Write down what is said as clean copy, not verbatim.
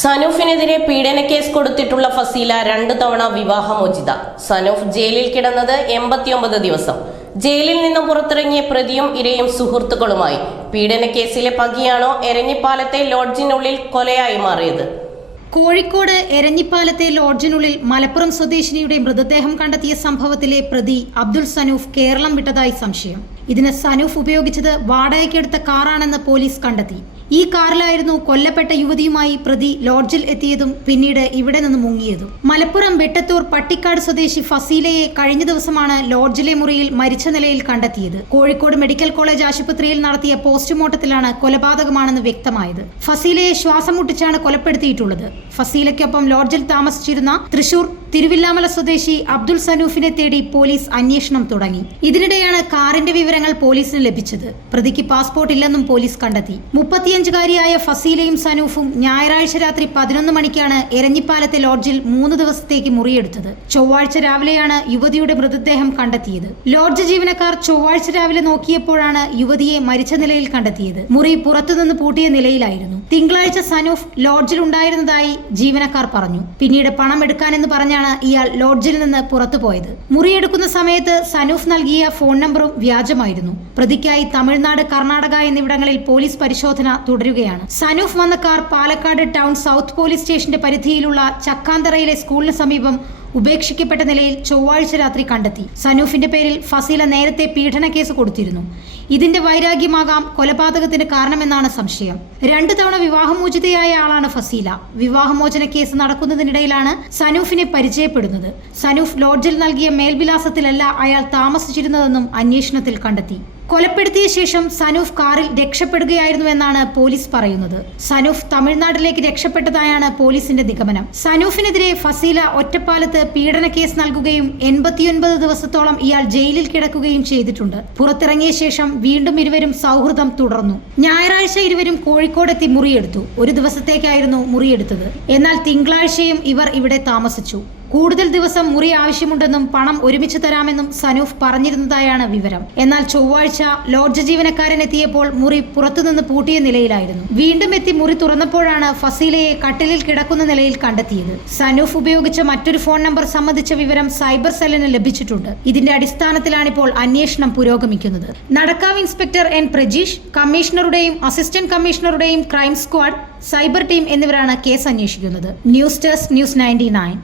സനൂഫിനെതിരെ പീഡനക്കേസ് കൊടുത്തിട്ടുള്ള ഫസീല 2 തവണ വിവാഹമോചിത. സനൂഫ് ജയിലിൽ കിടന്നത് 89 ദിവസം. ജയിലിൽ നിന്നും പുറത്തിറങ്ങിയ പ്രതിയും ഇരയും സുഹൃത്തുക്കളുമായി. പീഡനക്കേസിലെ പകിയാണോ എരഞ്ഞിപ്പാലത്തെ ലോഡ്ജിനുള്ളിൽ കൊലയായി മാറിയത്? കോഴിക്കോട് എരഞ്ഞിപ്പാലത്തെ ലോഡ്ജിനുള്ളിൽ മലപ്പുറം സ്വദേശിനിയുടെ മൃതദേഹം കണ്ടെത്തിയ സംഭവത്തിലെ പ്രതി അബ്ദുൾ സനൂഫ് കേരളം വിട്ടതായി സംശയം. ഇതിന് സനൂഫ് ഉപയോഗിച്ചത് വാടകയ്ക്കെടുത്ത കാറാണെന്ന് പോലീസ് കണ്ടെത്തി. ഈ കാറിലായിരുന്നു കൊല്ലപ്പെട്ട യുവതിയുമായി പ്രതി ലോഡ്ജിൽ എത്തിയതും പിന്നീട് ഇവിടെ നിന്ന് മുങ്ങിയതും. മലപ്പുറം വെട്ടത്തൂർ പട്ടിക്കാട് സ്വദേശി ഫസീലയെ കഴിഞ്ഞ ദിവസമാണ് ലോഡ്ജിലെ മുറിയിൽ മരിച്ച നിലയിൽ കണ്ടെത്തിയത്. കോഴിക്കോട് മെഡിക്കൽ കോളേജ് ആശുപത്രിയിൽ നടത്തിയ പോസ്റ്റ്മോർട്ടത്തിലാണ് കൊലപാതകമാണെന്ന് വ്യക്തമായത്. ഫസീലയെ ശ്വാസം മുട്ടിച്ചാണ് കൊലപ്പെടുത്തിയിട്ടുള്ളത്. ഫസീലയ്ക്കൊപ്പം ലോഡ്ജിൽ താമസിച്ചിരുന്ന തൃശൂർ തിരുവില്ലാമല സ്വദേശി അബ്ദുൾ സനൂഫിനെ തേടി പോലീസ് അന്വേഷണം തുടങ്ങി. ഇതിനിടെയാണ് കാറിന്റെ വിവരങ്ങൾ പോലീസിന് ലഭിച്ചത്. പ്രതിക്ക് പാസ്പോർട്ട് ഇല്ലെന്നും പോലീസ് കണ്ടെത്തി. 35-കാരിയായ ഫസീലയും സനൂഫും ഞായറാഴ്ച രാത്രി 11 മണിക്കാണ് എരഞ്ഞിപ്പാലത്തെ ലോഡ്ജിൽ 3 ദിവസത്തേക്ക് മുറിയെടുത്തത്. ചൊവ്വാഴ്ച രാവിലെയാണ് യുവതിയുടെ മൃതദേഹം കണ്ടെത്തിയത്. ലോഡ്ജ് ജീവനക്കാർ ചൊവ്വാഴ്ച രാവിലെ നോക്കിയപ്പോഴാണ് യുവതിയെ മരിച്ച നിലയിൽ കണ്ടെത്തിയത്. മുറി പുറത്തുനിന്ന് പൂട്ടിയ നിലയിലായിരുന്നു. തിങ്കളാഴ്ച സനൂഫ് ലോഡ്ജിൽ ഉണ്ടായിരുന്നതായി ജീവനക്കാർ പറഞ്ഞു. പിന്നീട് പണം എടുക്കാനെന്ന് പറഞ്ഞാണ് ഇയാൾ ലോഡ്ജിൽ നിന്ന് പുറത്തുപോയത്. മുറിയെടുക്കുന്ന സമയത്ത് സനൂഫ് നൽകിയ ഫോൺ നമ്പറും വ്യാജമായിരുന്നു. പ്രതിക്കായി തമിഴ്നാട്, കർണാടക എന്നിവിടങ്ങളിൽ പോലീസ് പരിശോധന തുടരുകയാണ്. സനൂഫ് വന്ന car Palakkad town south police സ്റ്റേഷന്റെ പരിധിയിലുള്ള ചക്കാന്തറയിലെ സ്കൂളിന് സമീപം ഉപേക്ഷിക്കപ്പെട്ട നിലയിൽ ചൊവ്വാഴ്ച രാത്രി കണ്ടെത്തി. സനൂഫിന്റെ പേരിൽ ഫസീല നേരത്തെ പീഡന കേസ് കൊടുത്തിരുന്നു. ഇതിന്റെ വൈരാഗ്യമാകാം കൊലപാതകത്തിന് കാരണമെന്നാണ് സംശയം. 2 തവണ വിവാഹമോചിതയായ ആളാണ് ഫസീല. വിവാഹമോചന കേസ് നടക്കുന്നതിനിടയിലാണ് സനൂഫിനെ പരിചയപ്പെടുന്നത്. സനൂഫ് ലോഡ്ജിൽ നൽകിയ മേൽവിലാസത്തിലല്ല അയാൾ താമസിച്ചിരുന്നതെന്നും അന്വേഷണത്തിൽ കണ്ടെത്തി. കൊലപ്പെടുത്തിയ ശേഷം സനൂഫ് കാറിൽ രക്ഷപ്പെടുകയായിരുന്നുവെന്നാണ് പോലീസ് പറയുന്നത്. സനൂഫ് തമിഴ്നാട്ടിലേക്ക് രക്ഷപ്പെട്ടതായാണ് പോലീസിന്റെ നിഗമനം. സനൂഫിനെതിരെ ഫസീല ഒറ്റപ്പാലത്ത് പീഡന കേസ് നൽകുകയും 89 ദിവസത്തോളം ഇയാൾ ജയിലിൽ കിടക്കുകയും ചെയ്തിട്ടുണ്ട്. പുറത്തിറങ്ങിയ ശേഷം വീണ്ടും ഇരുവരും സൗഹൃദം തുടർന്നു. ഞായറാഴ്ച ഇരുവരും കോഴിക്കോടെത്തി മുറിയെടുത്തു. 1 ദിവസത്തേക്കായിരുന്നു മുറിയെടുത്തത്. എന്നാൽ തിങ്കളാഴ്ചയും ഇവർ ഇവിടെ താമസിച്ചു. കൂടുതൽ ദിവസം മുറി ആവശ്യമുണ്ടെന്നും പണം ഒരുമിച്ച് തരാമെന്നും സനൂഫ് പറഞ്ഞിരുന്നതായാണ് വിവരം. എന്നാൽ ചൊവ്വാഴ്ച ലോഡ്ജ് ജീവനക്കാരൻ എത്തിയപ്പോൾ മുറി പുറത്തുനിന്ന് പൂട്ടിയ നിലയിലായിരുന്നു. വീണ്ടും എത്തി മുറി തുറന്നപ്പോഴാണ് ഫസീലയെ കട്ടിലിൽ കിടക്കുന്ന നിലയിൽ കണ്ടെത്തിയത്. സനൂഫ് ഉപയോഗിച്ച മറ്റൊരു ഫോൺ നമ്പർ സംബന്ധിച്ച വിവരം സൈബർ സെല്ലിന് ലഭിച്ചിട്ടുണ്ട്. ഇതിന്റെ അടിസ്ഥാനത്തിലാണിപ്പോൾ അന്വേഷണം പുരോഗമിക്കുന്നത്. നടക്കാവ് ഇൻസ്പെക്ടർ എൻ പ്രജീഷ്, കമ്മീഷണറുടെയും അസിസ്റ്റന്റ് കമ്മീഷണറുടെയും ക്രൈം സ്ക്വാഡ്, സൈബർ ടീം എന്നിവരാണ് കേസ് അന്വേഷിക്കുന്നത്. News desk, news 99.